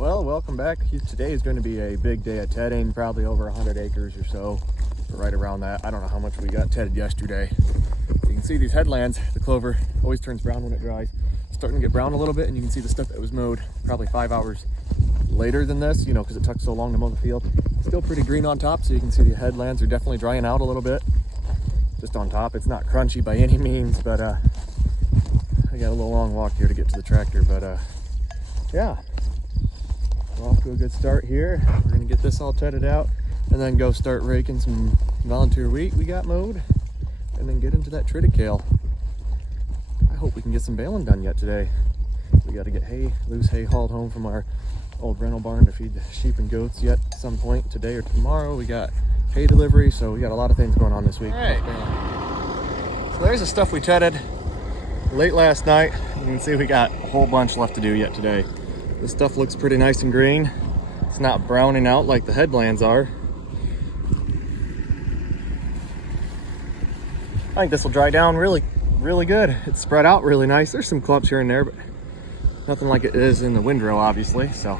Well, welcome back. Today is going to be a big day of tedding, probably over 100 acres or so, or right around that. I don't know how much we got tedded yesterday. You can see these headlands, the clover always turns brown when it dries. It's starting to get brown a little bit, and you can see the stuff that was mowed probably 5 hours later than this, you know, because it took so long to mow the field. Still pretty green on top, so you can see the headlands are definitely drying out a little bit. Just on top, it's not crunchy by any means, but I got a little long walk here to get to the tractor, but yeah. We're off to a good start here. We're gonna get this all tedded out and then go start raking some volunteer wheat we got mowed and then get into that triticale. I hope we can get some baling done yet today. We got to get loose hay hauled home from our old rental barn to feed the sheep and goats yet at some point today or tomorrow. We got hay delivery, so we got a lot of things going on this week. All right. So there's the stuff we tedded late last night. You can see we got a whole bunch left to do yet today. This stuff looks pretty nice and green. It's not browning out like the headlands are. I think this will dry down really good. It's spread out really nice. There's some clumps here and there, but nothing like it is in the windrow, obviously. So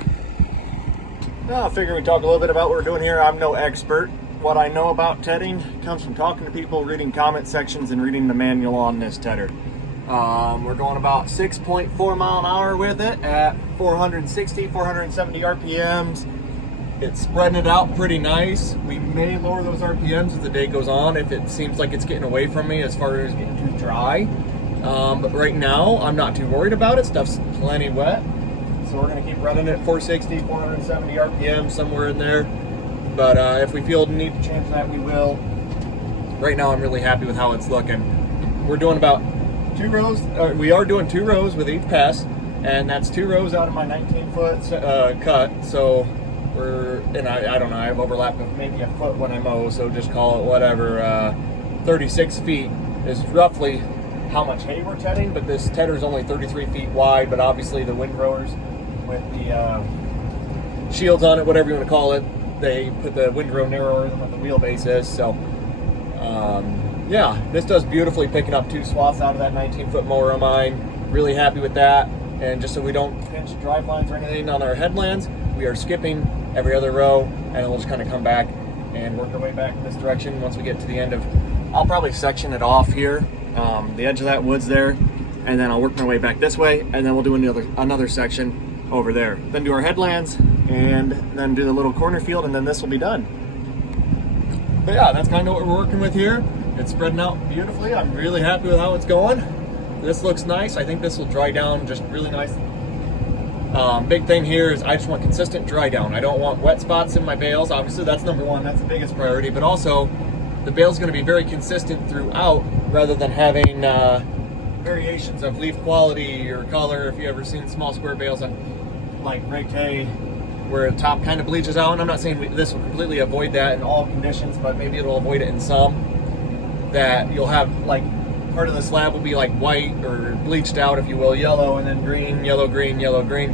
I figure we talk a little bit about what we're doing here. I'm no expert. What I know about tedding comes from talking to people, reading comment sections, and reading the manual on this tedder. We're going about 6.4 mile an hour with it at 460, 470 RPMs. It's spreading it out pretty nice. We may lower those RPMs as the day goes on if it seems like it's getting away from me as far as getting too dry. But right now, I'm not too worried about it. Stuff's plenty wet. So we're gonna keep running it at 460, 470 RPM, somewhere in there. But if we feel the need to change that, we will. Right now, I'm really happy with how it's looking. We're doing about 2 rows, we are doing 2 rows with each pass, and that's 2 rows out of my 19-foot cut. So I don't know, I have overlap of maybe a foot when I mow, so just call it whatever. 36 feet is roughly how much hay we're tedding, but this tedder is only 33 feet wide, but obviously the windrowers with the shields on it, whatever you want to call it, they put the windrow narrower than what the wheelbase is, so yeah, this does beautifully, picking up 2 swaths out of that 19-foot mower of mine. Really happy with that. And just so we don't pinch drive lines or anything on our headlands, we are skipping every other row, and we'll just kind of come back and work our way back in this direction once we get to the end of, I'll probably section it off here, the edge of that woods there, and then I'll work my way back this way, and then we'll do another section over there. Then do our headlands, and then do the little corner field, and then this will be done. But yeah, that's kind of what we're working with here. It's spreading out beautifully. I'm really happy with how it's going. This looks nice. I think this will dry down just really nice. Big thing here is I just want consistent dry down. I don't want wet spots in my bales. Obviously, that's number one. That's the biggest priority. But also, the bale's going to be very consistent throughout rather than having variations of leaf quality or color. If you've ever seen small square bales on like raked hay, where the top kind of bleaches out. And I'm not saying this will completely avoid that in all conditions, but maybe it'll avoid it in some. That you'll have like part of the slab will be like white or bleached out, if you will, yellow, and then green, yellow, green,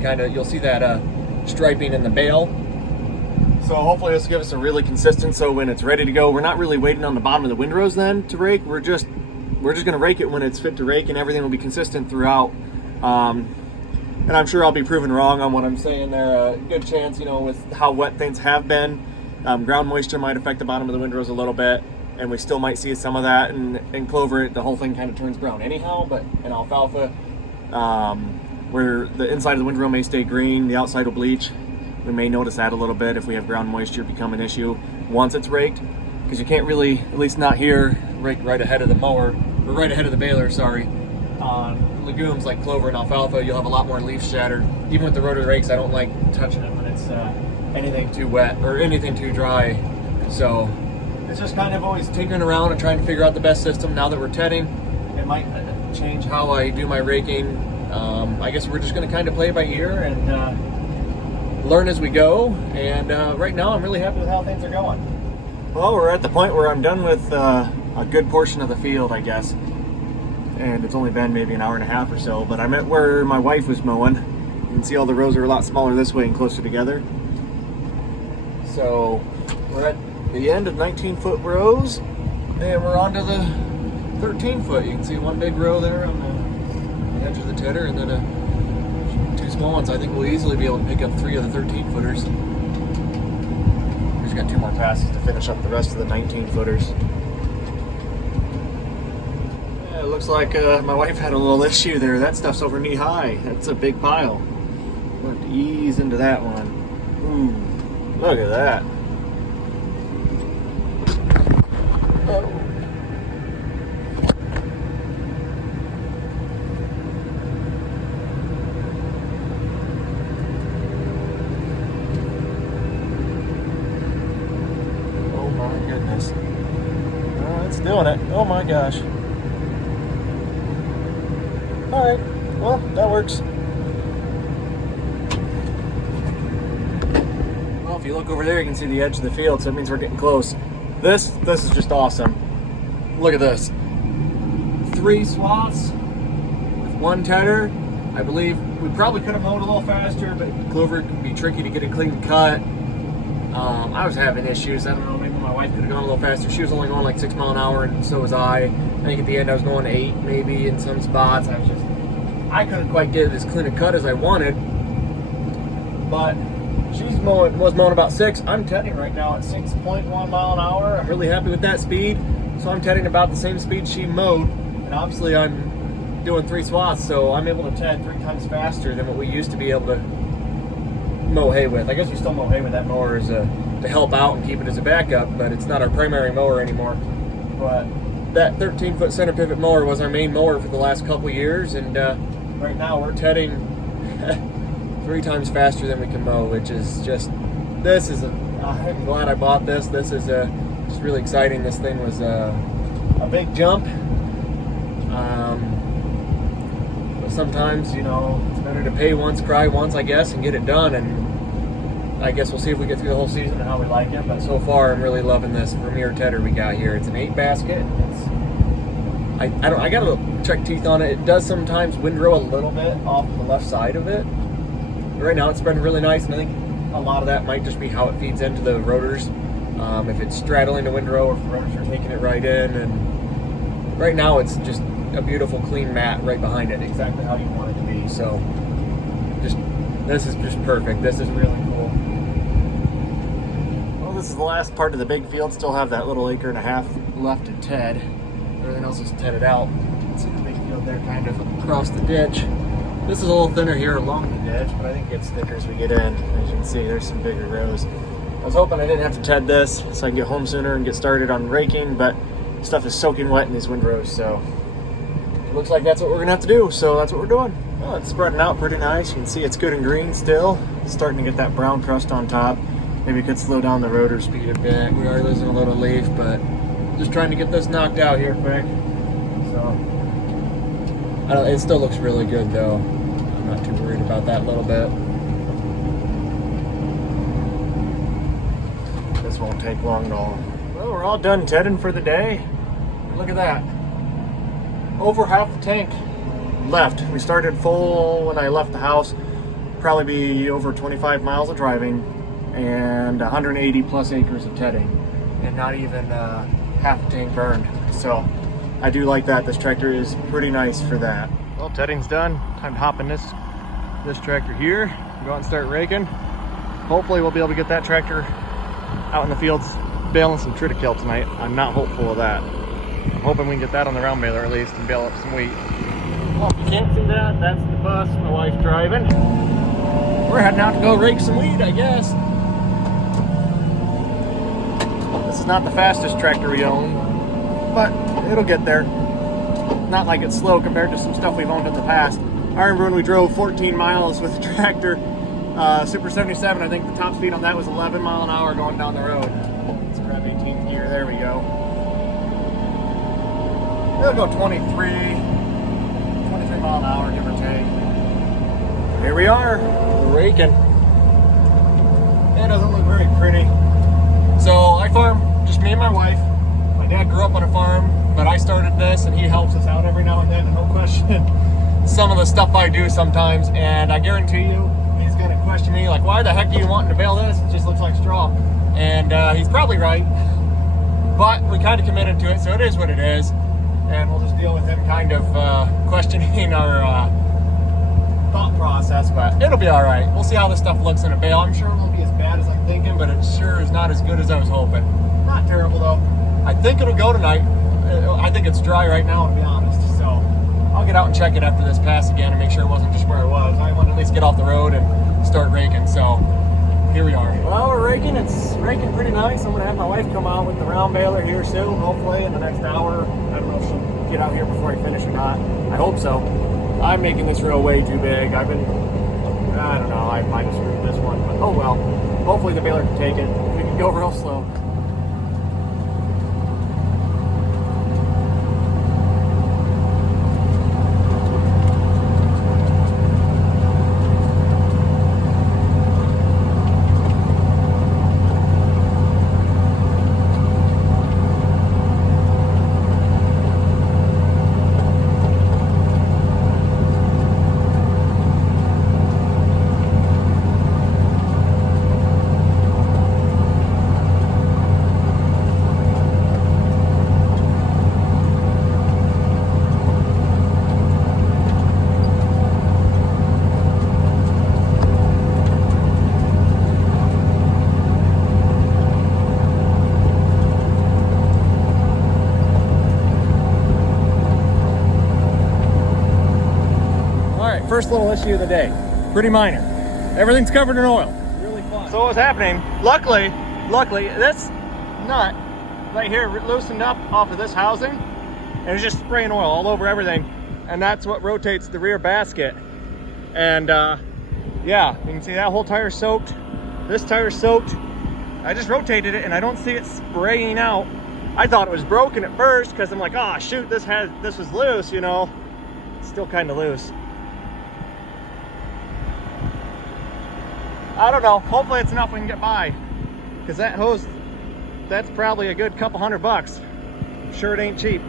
kind of. You'll see that striping in the bale. So hopefully this will give us a really consistent. So when it's ready to go, we're not really waiting on the bottom of the windrows then to rake. We're just gonna rake it when it's fit to rake, and everything will be consistent throughout. And I'm sure I'll be proven wrong on what I'm saying there. A good chance, you know, with how wet things have been. Ground moisture might affect the bottom of the windrows a little bit. And we still might see some of that, and in clover, the whole thing kind of turns brown anyhow, but in alfalfa, where the inside of the windrow may stay green, the outside will bleach. We may notice that a little bit if we have ground moisture become an issue once it's raked, because you can't really, at least not here, rake right ahead of the mower, or right ahead of the baler, sorry. On legumes like clover and alfalfa, you'll have a lot more leaf shatter. Even with the rotary rakes, I don't like touching it when it's anything too wet or anything too dry, so it's just kind of always tinkering around and trying to figure out the best system. Now that we're tedding, it might change how I do my raking. I guess we're just going to kind of play it by ear and learn as we go. And right now, I'm really happy with how things are going. Well, we're at the point where I'm done with a good portion of the field, I guess. And it's only been maybe an hour and a half or so. But I'm at where my wife was mowing. You can see all the rows are a lot smaller this way and closer together. So we're at the end of 19-foot rows, and we're on to the 13-foot. You can see one big row there on the edge of the tedder, and then 2 small ones. I think we'll easily be able to pick up 3 of the 13 footers. We've got 2 more passes to finish up the rest of the 19 footers. Yeah, it looks like my wife had a little issue there. That stuff's over knee high. That's a big pile. We'll have to ease into that one. Ooh, look at that. Oh. Goodness. Oh, it's doing it. Oh my gosh. Alright, well, that works. Well, if you look over there, you can see the edge of the field, so that means we're getting close. This is just awesome. Look at this. 3 swaths with 1 tedder. I believe we probably could have mowed a little faster, but clover can be tricky to get a clean cut. I was having issues. I don't know, maybe my wife could have gone a little faster. She was only going like 6 miles an hour, and so was I. I think at the end I was going 8 maybe in some spots. I couldn't quite get it as clean a cut as I wanted. But was mowing about 6. I'm tedding right now at 6.1 mile an hour. I'm really happy with that speed. So I'm tedding about the same speed she mowed. And obviously I'm doing 3 swaths, so I'm able to ted 3 times faster than what we used to be able to mow hay with. I guess we still mow hay with that mower as to help out and keep it as a backup, but it's not our primary mower anymore. But that 13-foot center pivot mower was our main mower for the last couple years, and right now we're tedding 3 times faster than we can mow, which is just, I'm glad I bought this. This is just really exciting. This thing was a big jump. But sometimes, you know, it's better to pay once, cry once, I guess, and get it done. And I guess we'll see if we get through the whole season and how we like it. But so far, I'm really loving this Vermeer tedder we got here. It's an 8 basket. I got to check teeth on it. It does sometimes windrow a little bit off the left side of it. But right now, it's spreading really nice, and I think a lot of that might just be how it feeds into the rotors. If it's straddling the windrow, or if the rotors are taking it right in. And right now, it's just a beautiful clean mat right behind it, exactly how you want it to be. So this is just perfect. This is really cool. Well, this is the last part of the big field. Still have that little 1.5 acres left to ted. Everything else is tedded out. See the big field there kind of across the ditch. This is a little thinner here along the ditch, but I think it gets thicker as we get in. As you can see, there's some bigger rows. I was hoping I didn't have to ted this so I can get home sooner and get started on raking, but stuff is soaking wet in these windrows, so it looks like that's what we're gonna have to do, so that's what we're doing. Well, it's spreading out pretty nice. You can see it's good and green still. It's starting to get that brown crust on top. Maybe it could slow down the rotor speed a bit. We are losing a little leaf, but just trying to get this knocked out here quick. So, it still looks really good though. I'm not too worried about that little bit. This won't take long at all. Well, we're all done tedding for the day. Look at that. Over half the tank left. We started full when I left the house. Probably be over 25 miles of driving and 180 plus acres of tedding, and not even half the tank burned. So I do like that. This tractor is pretty nice for that. Well, tedding's done. Time to hop in this tractor here, go out and start raking. Hopefully we'll be able to get that tractor out in the fields baling some triticale tonight. I'm not hopeful of that. I'm hoping we can get that on the round baler at least and bale up some wheat. Well, if you can't see that, that's the bus my wife's driving. We're heading out to go rake some wheat, I guess. This is not the fastest tractor we own, but it'll get there. Not like it's slow compared to some stuff we've owned in the past. I remember when we drove 14 miles with the tractor, Super 77, I think the top speed on that was 11 miles an hour going down the road. Let's grab 18th gear, there we go. It'll go 23 mile an hour, give or take. Here we are, raking. It doesn't look very pretty. So I farm, just me and my wife. My dad grew up on a farm, but I started this and he helps us out every now and then, and no question some of the stuff I do sometimes, and I guarantee you he's gonna question me like, why the heck do you want to bale this? It just looks like straw. And he's probably right, but we kind of committed to it, so it is what it is. And we'll just deal with him kind of questioning our thought process, but it'll be all right. We'll see how this stuff looks in a bale. I'm sure it won't be as bad as I'm thinking, but it sure is not as good as I was hoping. Not terrible though. I think it'll go tonight. I think it's dry right now, to be honest. So I'll get out and check it after this pass again and make sure it wasn't just where I was. I want to at least get off the road and start raking. So here we are. Well, we're raking. It's raking pretty nice. I'm gonna have my wife come out with the round baler here soon, hopefully in the next hour. I don't know if she'll get out here before I finish or not. I hope so. I'm making this row way too big. I don't know, I might have screwed this one, but oh well. Hopefully the baler can take it. We can go real slow. First little issue of the day, pretty minor. Everything's covered in oil. Really fun. So what's happening? Luckily, this nut right here loosened up off of this housing, and it's just spraying oil all over everything, and that's what rotates the rear basket. And yeah, you can see that whole tire soaked. This tire soaked. I just rotated it, and I don't see it spraying out. I thought it was broken at first because I'm like, oh shoot, this was loose, you know. It's still kind of loose. I don't know, hopefully it's enough we can get by, because that hose, that's probably a good couple $100. I'm sure it ain't cheap.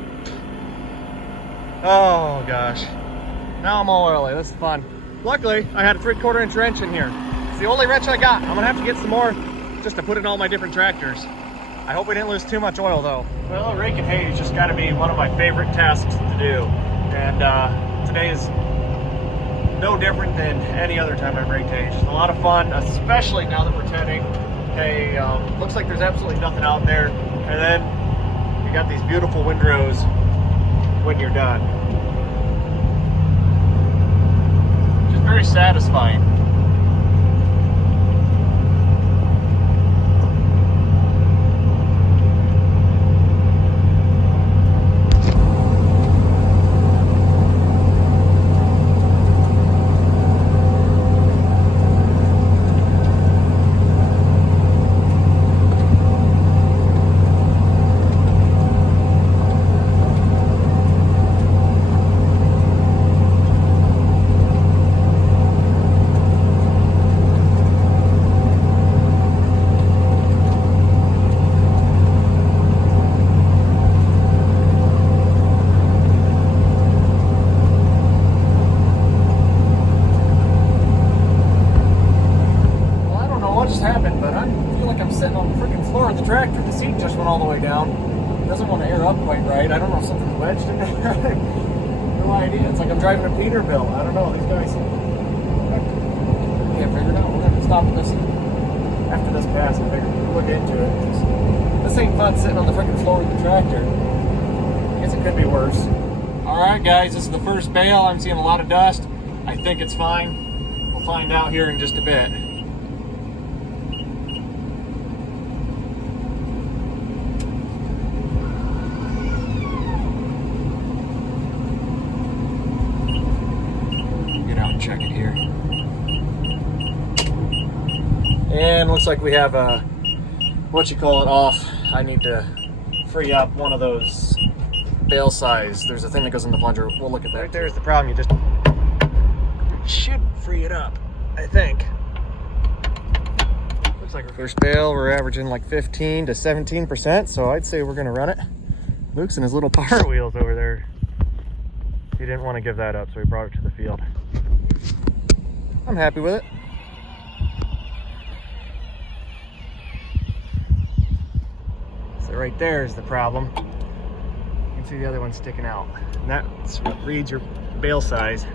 Oh gosh, now I'm all oily. This is fun. Luckily I had a 3/4 inch wrench in here. It's the only wrench I got. I'm gonna have to get some more just to put in all my different tractors. I hope we didn't lose too much oil though. Well, raking hay has just got to be one of my favorite tasks to do, and today is no different than any other time I've raked hay. It's just a lot of fun, especially now that we're tending hay. Looks like there's absolutely nothing out there, and then you got these beautiful windrows when you're done. Just very satisfying. Tractor, the seat just went all the way down. It doesn't want to air up quite right. I don't know if something's wedged in there. No idea. It's like I'm driving a Peterbilt. I don't know. These guys can't figure it out. We're going to stop this after this pass and look into it. This ain't fun sitting on the freaking floor with the tractor. I guess it could be worse. Alright guys, this is the first bale. I'm seeing a lot of dust. I think it's fine. We'll find out here in just a bit. Check it here. And looks like we have a, what you call it, off. I need to free up one of those bale size. There's a thing that goes in the plunger. We'll look at that. Right there's the problem. You should free it up, I think. Looks like our first bale, we're averaging like 15 to 17%, so I'd say we're gonna run it. Luke's in his little power wheels over there. He didn't want to give that up, so he brought it to the field. I'm happy with it. So right there is the problem. You can see the other one sticking out. And that's what reads your bale size.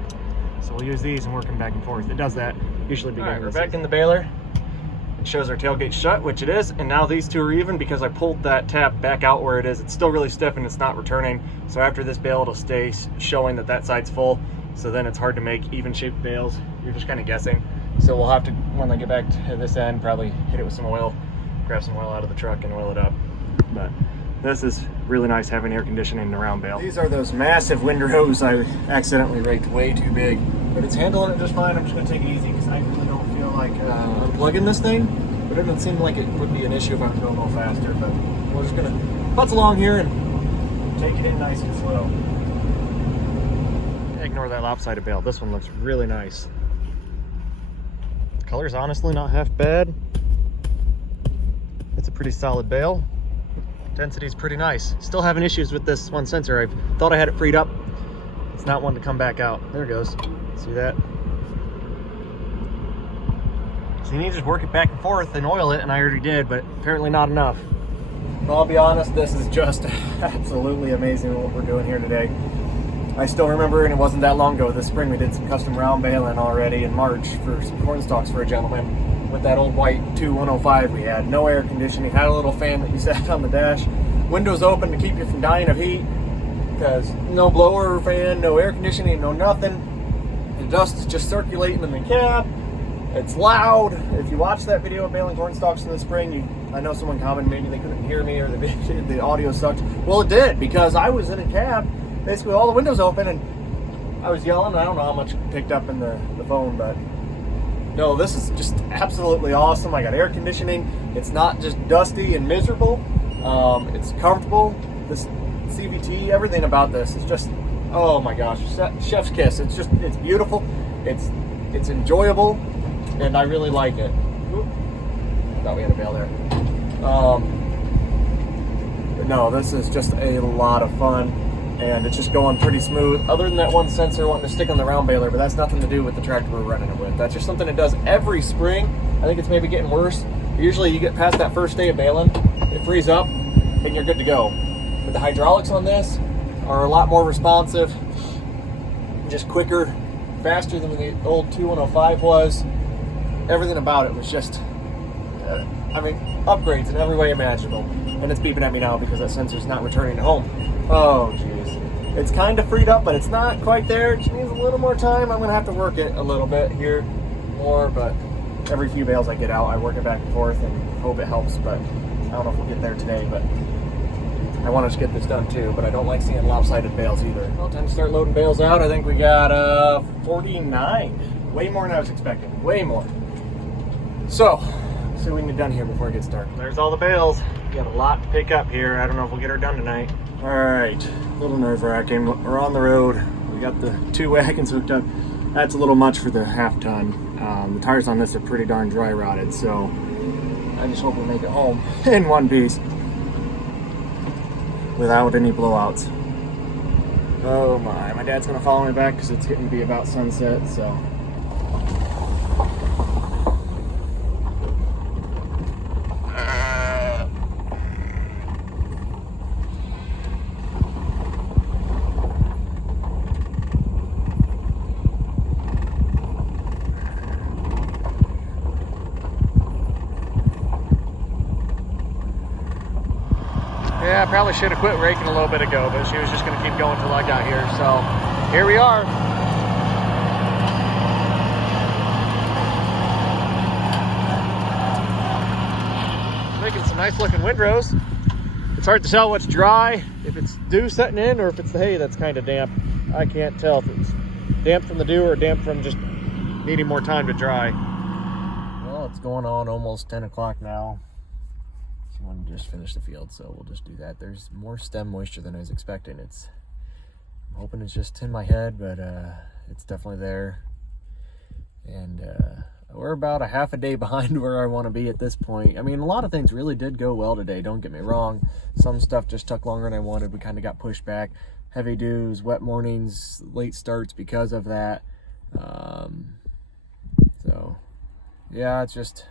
So we'll use these and work them back and forth. It does that usually beginning. All right, we're back in the baler. It shows our tailgate shut, which it is, and now these two are even because I pulled that tap back out where it is. It's still really stiff and it's not returning. So after this bale, it'll stay showing that that side's full. So then it's hard to make even shaped bales. You're just kind of guessing. So we'll have to, when I get back to this end, probably hit it with some oil, grab some oil out of the truck and oil it up. But this is really nice having air conditioning in the round bale. These are those massive windrows I accidentally raked way too big, but it's handling it just fine. I'm just gonna take it easy because I really don't feel like unplugging this thing, but it doesn't seem like it would be an issue if I was going a little faster. But we're just gonna putz along here and take it in nice and slow. Ignore that lopsided bale. This one looks really nice. The color's honestly not half bad. It's a pretty solid bale. Density's pretty nice. Still having issues with this one sensor. I thought I had it freed up. It's not wanting to come back out. There it goes. See that? So you need to just work it back and forth and oil it, and I already did, but apparently not enough. But I'll be honest, this is just absolutely amazing what we're doing here today. I still remember, and it wasn't that long ago, this spring we did some custom round baling already in March for some corn stalks for a gentleman. With that old white 2105 we had. No air conditioning, had a little fan that you sat on the dash. Windows open to keep you from dying of heat. Because no blower or fan, no air conditioning, no nothing. The dust is just circulating in the cab. It's loud. If you watch that video of baling corn stalks in the spring, I know someone commented maybe they couldn't hear me or the audio sucked. Well, it did, because I was in a cab, basically all the windows open, and I was yelling. I don't know how much picked up in the phone, but no, this is just absolutely awesome. I got air conditioning. It's not just dusty and miserable. It's comfortable. This CVT, everything about this is just, oh my gosh, chef's kiss. It's beautiful. It's enjoyable, and I really like it. Oop. Thought we had a bale there. But no, this is just a lot of fun. And it's just going pretty smooth, other than that one sensor wanting to stick on the round baler, but that's nothing to do with the tractor we're running it with. That's just something it does every spring. I think it's maybe getting worse. Usually you get past that first day of baling, it frees up, and you're good to go. But the hydraulics on this are a lot more responsive, just quicker, faster than the old 2105 was. Everything about it was just, upgrades in every way imaginable. And it's beeping at me now because that sensor's not returning to home. Oh, geez. It's kind of freed up, but it's not quite there. It just needs a little more time. I'm going to have to work it a little bit here more, but every few bales I get out, I work it back and forth and hope it helps, but I don't know if we'll get there today, but I want to just get this done too, but I don't like seeing lopsided bales either. Well, time to start loading bales out. I think we got 49. Way more than I was expecting. Way more. So, let's see what we can get done here before it gets dark. There's all the bales. We got a lot to pick up here. I don't know if we'll get her done tonight. All right, a little nerve-wracking. We're on the road. We got the 2 wagons hooked up. That's a little much for the half ton. The tires on this are pretty darn dry rotted, so I just hope we make it home in one piece without any blowouts. Oh my dad's gonna follow me back because it's getting to be about sunset, so. Yeah, I probably should have quit raking a little bit ago, but she was just going to keep going until I got here. So here we are. Making some nice looking windrows. It's hard to tell what's dry, if it's dew setting in or if it's the hay that's kind of damp. I can't tell if it's damp from the dew or damp from just needing more time to dry. Well, it's going on almost 10 o'clock now. I want to just finish the field, so we'll just do that. There's more stem moisture than I was expecting. I'm hoping it's just in my head, but it's definitely there. And we're about a half a day behind where I want to be at this point. I mean, a lot of things really did go well today, don't get me wrong. Some stuff just took longer than I wanted. We kind of got pushed back. Heavy dews, wet mornings, late starts because of that. So, yeah, it's just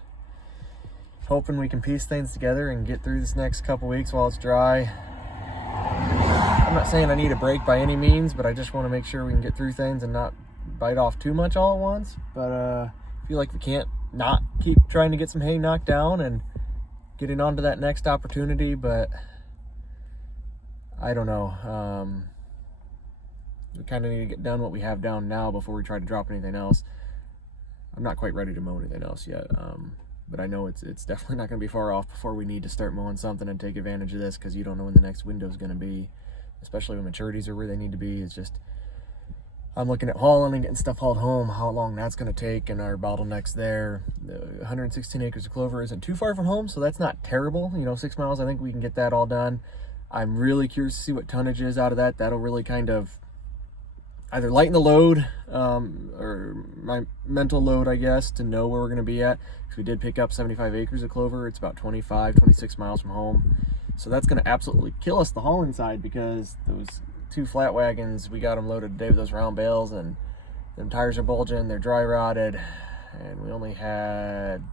hoping we can piece things together and get through this next couple weeks while it's dry. I'm not saying I need a break by any means, but I just want to make sure we can get through things and not bite off too much all at once, but I feel like we can't not keep trying to get some hay knocked down and getting on to that next opportunity. But I don't know. We kind of need to get done what we have down now before we try to drop anything else. I'm not quite ready to mow anything else yet, but I know it's definitely not going to be far off before we need to start mowing something and take advantage of this, because you don't know when the next window is going to be, especially when maturities are where they need to be. It's just, I'm looking at hauling and getting stuff hauled home, how long that's going to take, and our bottlenecks there. The 116 acres of clover isn't too far from home, so that's not terrible. 6 miles, I think we can get that all done. I'm really curious to see what tonnage is out of that. That'll really kind of either lighten the load or my mental load, I guess, to know where we're going to be at. Because we did pick up 75 acres of clover. It's about 26 miles from home. So that's going to absolutely kill us, the hauling side, because those 2 flat wagons, we got them loaded today with those round bales, and them tires are bulging, they're dry rotted, and we only had,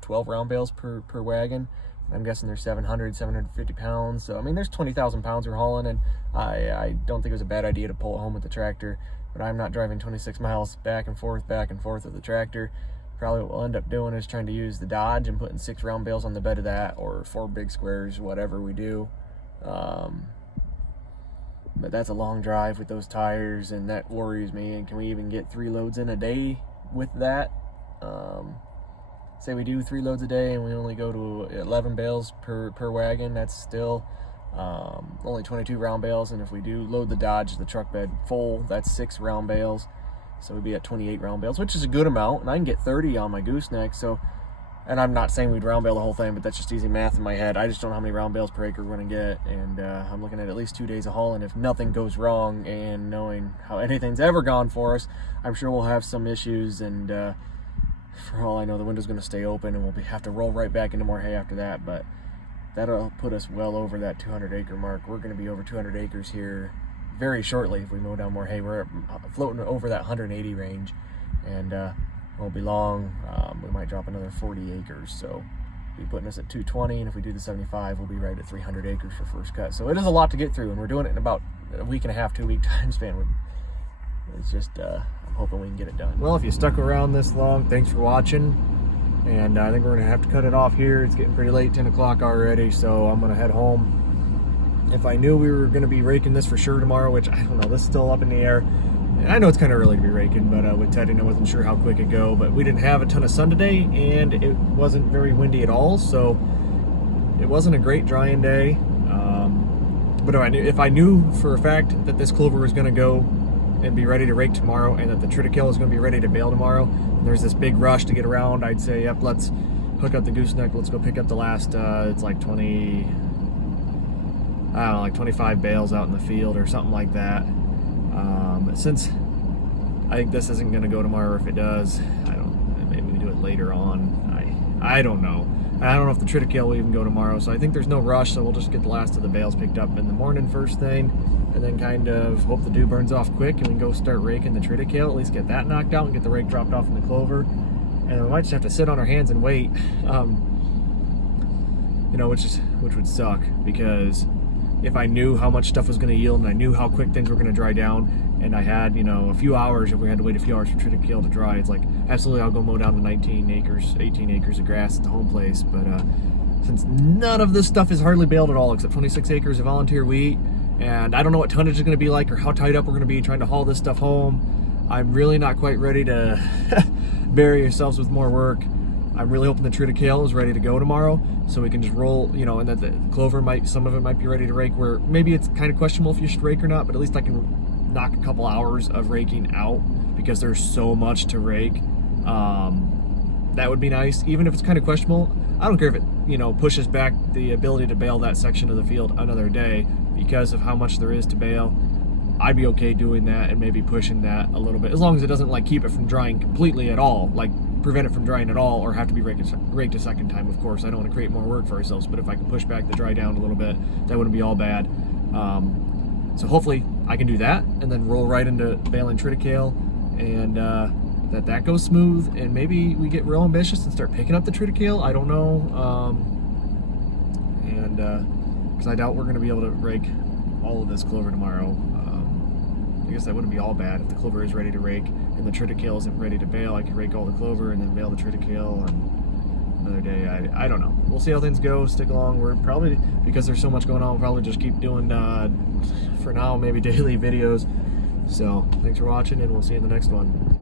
12 round bales per wagon. I'm guessing they're 750 pounds. So, I mean, there's 20,000 pounds we're hauling, and I don't think it was a bad idea to pull it home with the tractor, but I'm not driving 26 miles back and forth with the tractor. Probably what we'll end up doing is trying to use the Dodge and putting 6 round bales on the bed of that, or 4 big squares, whatever we do. But that's a long drive with those tires, and that worries me. And can we even get 3 loads in a day with that? Say we do 3 loads a day and we only go to 11 bales per wagon, that's still only 22 round bales. And if we do load the Dodge, the truck bed full, that's 6 round bales. So we'd be at 28 round bales, which is a good amount. And I can get 30 on my gooseneck. So, and I'm not saying we'd round bale the whole thing, but that's just easy math in my head. I just don't know how many round bales per acre we're going to get. And I'm looking at least 2 days of hauling if nothing goes wrong. And knowing how anything's ever gone for us, I'm sure we'll have some issues. And for all I know, the window's going to stay open, and we'll have to roll right back into more hay after that. But that'll put us well over that 200 acre mark. We're going to be over 200 acres here very shortly if we mow down more hay. We're floating over that 180 range, and won't be long. We might drop another 40 acres, so be putting us at 220, and if we do the 75, we'll be right at 300 acres for first cut. So it is a lot to get through, and we're doing it in about a week and a half, 2 week time span. It's just I'm hoping we can get it done. Well, if you stuck around this long, thanks for watching, and I think we're gonna have to cut it off here. It's getting pretty late, 10 o'clock already, so I'm gonna head home. If I knew we were gonna be raking this for sure tomorrow, which I don't know, this is still up in the air. I know it's kind of early to be raking, but with Teddy, I wasn't sure how quick it'd go. But we didn't have a ton of sun today, and it wasn't very windy at all, so it wasn't a great drying day. But if I knew for a fact that this clover was going to go and be ready to rake tomorrow, and that the triticale is going to be ready to bale tomorrow, and there's this big rush to get around, I'd say, yep, let's hook up the gooseneck. Let's go pick up the last, it's like 20, I don't know, like 25 bales out in the field or something like that. But since I think this isn't going to go tomorrow, or if it does, maybe we do it later on. I don't know. I don't know if the triticale will even go tomorrow, so I think there's no rush, so we'll just get the last of the bales picked up in the morning first thing, and then kind of hope the dew burns off quick and we can go start raking the triticale, at least get that knocked out and get the rake dropped off in the clover. And we might just have to sit on our hands and wait, which would suck, because if I knew how much stuff was going to yield and I knew how quick things were going to dry down, and I had, a few hours, if we had to wait a few hours for triticale to dry, it's like, absolutely, I'll go mow down the 18 acres of grass at the home place. But since none of this stuff is hardly baled at all, except 26 acres of volunteer wheat, and I don't know what tonnage is going to be like or how tied up we're going to be trying to haul this stuff home, I'm really not quite ready to bury ourselves with more work. I'm really hoping the triticale is ready to go tomorrow, so we can just roll, and that the clover some of it might be ready to rake, where maybe it's kind of questionable if you should rake or not, but at least I can knock a couple hours of raking out, because there's so much to rake. That would be nice, even if it's kind of questionable. I don't care if it, pushes back the ability to bale that section of the field another day because of how much there is to bale. I'd be okay doing that and maybe pushing that a little bit, as long as it doesn't keep it from drying completely at all, prevent it from drying at all, or have to be raked a second time. Of course, I don't want to create more work for ourselves, but if I can push back the dry down a little bit, that wouldn't be all bad. So hopefully I can do that and then roll right into baling triticale, and that goes smooth, and maybe we get real ambitious and start picking up the triticale. I don't know, because I doubt we're going to be able to rake all of this clover tomorrow. guess that wouldn't be all bad if the clover is ready to rake and the triticale isn't ready to bale. I could rake all the clover and then bale the triticale and another day. I don't know. We'll see how things go. Stick along. We're probably, because there's so much going on, we'll probably just keep doing, for now, maybe daily videos. So thanks for watching, and we'll see you in the next one.